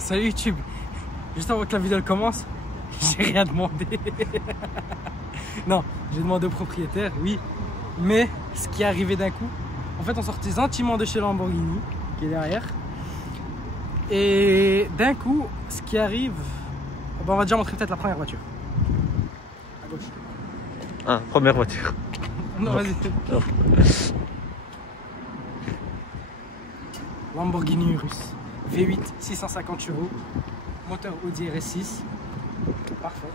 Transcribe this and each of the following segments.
Salut YouTube. Juste avant que la vidéo commence, j'ai rien demandé. Non, j'ai demandé au propriétaire, oui. Mais ce qui est arrivé d'un coup, en fait on sortait gentiment de chez Lamborghini, qui est derrière. Et d'un coup, ce qui arrive, on va déjà montrer peut-être la première voiture. À gauche. Ah, première voiture. Non, vas-y. Lamborghini Urus. V8, 650 chevaux. Moteur Audi RS6. Parfait.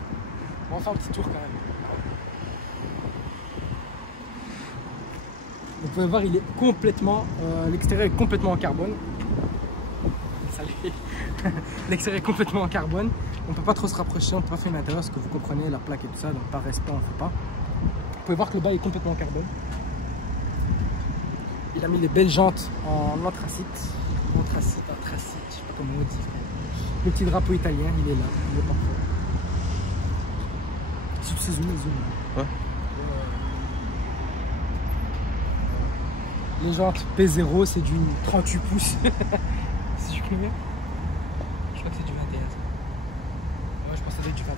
On va faire un petit tour quand même. Vous pouvez voir, il est complètement, l'extérieur est complètement en carbone. Salut. L'extérieur est complètement en carbone. On ne peut pas trop se rapprocher, on ne peut pas filmer l'intérieur, parce que vous comprenez la plaque et tout ça, donc par respect on ne fait pas. Vous pouvez voir que le bas est complètement en carbone. Il a mis les belles jantes en anthracite. Anthracite, je sais pas comment on dit. Le petit drapeau italien, il est là, il est parfait. Sur ces zooms. Ouais. Les jantes P0, c'est du 38 pouces. C'est du combien? Je crois que c'est du 21. Ouais, je pense que ça doit être du 21.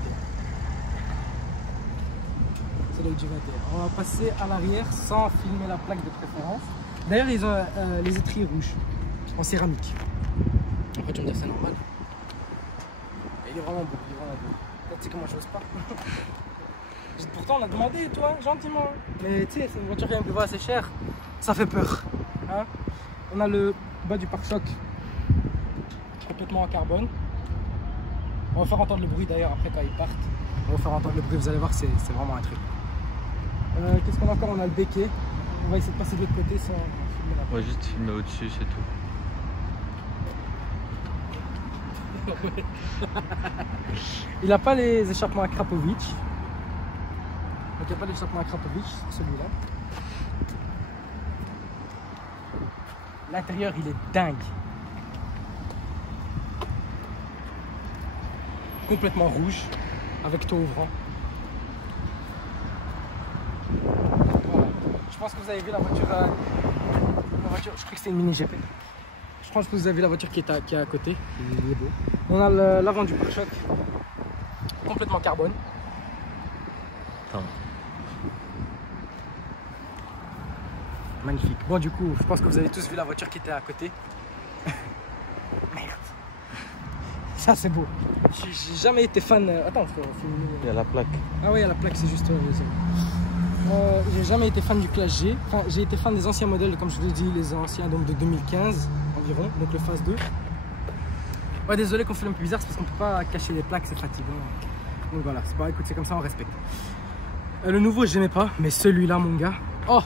Ça doit être du 21. On va passer à l'arrière sans filmer la plaque de préférence. D'ailleurs, ils ont les étriers rouges en céramique. Après, tu vas me dire c'est normal. Et il est vraiment beau, il est vraiment beau. Là, tu sais comment je n'ose pas. Pourtant, on a demandé, toi, gentiment. Mais tu sais, c'est une voiture qui est assez chère. Ça fait peur. Hein, on a le bas du pare-choc complètement en carbone. On va faire entendre le bruit d'ailleurs après quand ils partent. On va faire entendre le bruit, vous allez voir, c'est vraiment un truc. Qu'est-ce qu'on a encore? On a le béquet. On va essayer de passer de l'autre côté sans filmer la plaque. On va juste filmer au-dessus, c'est tout. Il n'a pas les échappements à Krapovic. Donc il n'y a pas l'échappement à Krapovic, celui-là. L'intérieur, il est dingue. Complètement rouge, avec toit ouvrant. Voilà. Je pense que vous avez vu la voiture, je crois que c'est une mini GP. Je pense que vous avez vu la voiture qui est à côté. Il est beau. On a l'avant du pare-choc, complètement carbone. Attends. Magnifique. Bon, du coup, je pense que vous avez tous vu la voiture qui était à côté. Merde. Ça, c'est beau. J'ai jamais été fan. Attends, faut filmer. Il y a la plaque. Ah oui, il y a la plaque, c'est juste. J'ai jamais été fan du Classe G. Enfin, j'ai été fan des anciens modèles, comme je vous l'ai dit, les anciens donc de 2015 environ, donc le Phase 2. Ouais, désolé qu'on fait un peu bizarre, c'est parce qu'on peut pas cacher les plaques, c'est fatigant. Donc voilà, c'est pas, écoute, c'est comme ça, on respecte. Le nouveau, je n'aimais pas, mais celui-là, mon gars. Oh!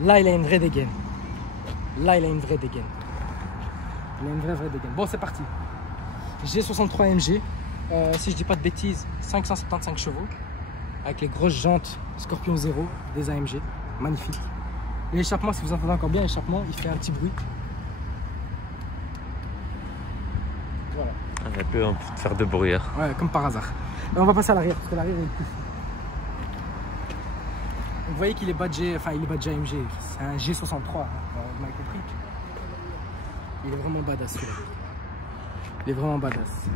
Là, il a une vraie dégaine. Là, il a une vraie dégaine. Il a une vraie dégaine. Bon, c'est parti. G63 MG. Si je dis pas de bêtises, 575 chevaux. Avec les grosses jantes Scorpion 0 des AMG. Magnifique. Et l'échappement, si vous entendez encore bien l'échappement, il fait un petit bruit. Voilà. On a pu faire de bruit. Ouais, comme par hasard. Et on va passer à l'arrière, parce que l'arrière est plus fou. Vous voyez qu'il est badgé, enfin il est badgé AMG, c'est un G63, hein, vous m'avez compris. Il est vraiment badass celui-là. Il est vraiment badass.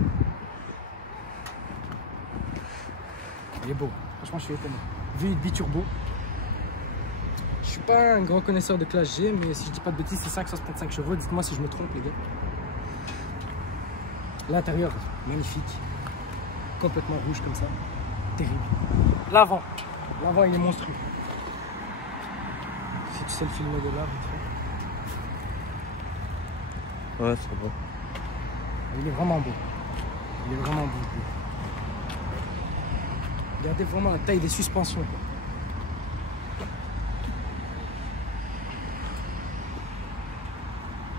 Il est beau, franchement je suis étonné. V8 biturbo. Je suis pas un grand connaisseur de Classe G, mais si je dis pas de bêtises, c'est 565 chevaux, dites-moi si je me trompe les gars. L'intérieur, magnifique. Complètement rouge comme ça. Terrible. L'avant. L'avant il est monstrueux. Si tu sais le filmer de là, vite fait. Ouais, c'est bon. Il est vraiment beau. Il est vraiment beau. Regardez vraiment la taille des suspensions.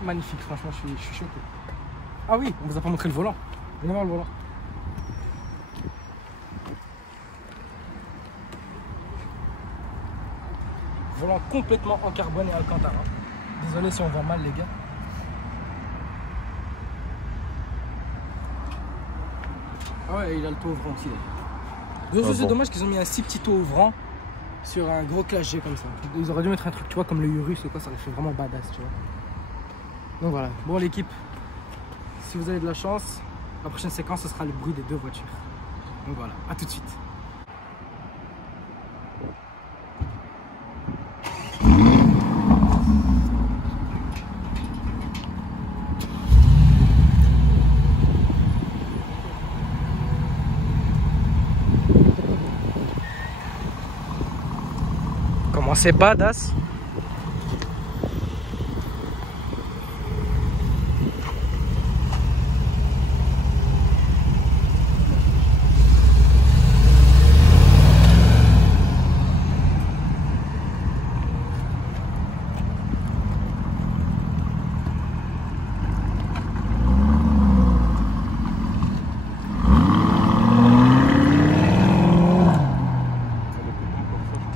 Magnifique, franchement, je suis choqué. Ah oui, on vous a pas montré le volant. Venez voir le volant. Volant complètement en carbone et alcantara. Désolé si on voit mal les gars. Ah ouais, il a le toit ouvrant aussi. C'est dommage qu'ils ont mis un si petit toit ouvrant sur un gros Classe G comme ça. Ils auraient dû mettre un truc, tu vois, comme le Urus ou quoi, ça aurait fait vraiment badass, tu vois. Donc voilà. Bon l'équipe, si vous avez de la chance, la prochaine séquence, ce sera le bruit des 2 voitures. Donc voilà, à tout de suite. Comment c'est badass?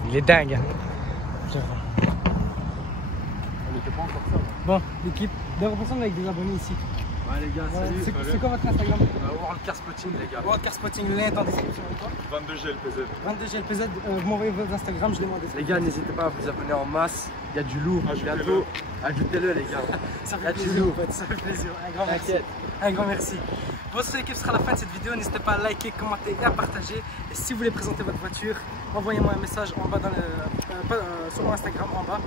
Il est dingue. Bon, l'équipe, d'ailleurs, personne avec des abonnés ici. Ouais les gars, salut. C'est quoi votre Instagram? World Car Spotting les gars. World Car Spotting, le lien est en description. 22 GLPZ. 22 GLPZ, vous m'envoyez votre Instagram, je l'ai demandé. Les gars, n'hésitez pas à vous abonner en masse. Il y a du lourd. Ajoutez-le. Bientôt. Ajoutez-le les gars. Ça Il y a fait du plaisir lourd. en fait, ça fait plaisir. Un grand merci. T'inquiète. Un grand merci. Votre équipe sera à la fin de cette vidéo. N'hésitez pas à liker, commenter et à partager. Et si vous voulez présenter votre voiture, envoyez-moi un message en bas dans sur mon Instagram en bas.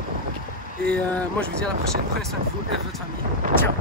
Et moi je vous dis à la prochaine. Prenez soin de vous et de votre famille. Ciao.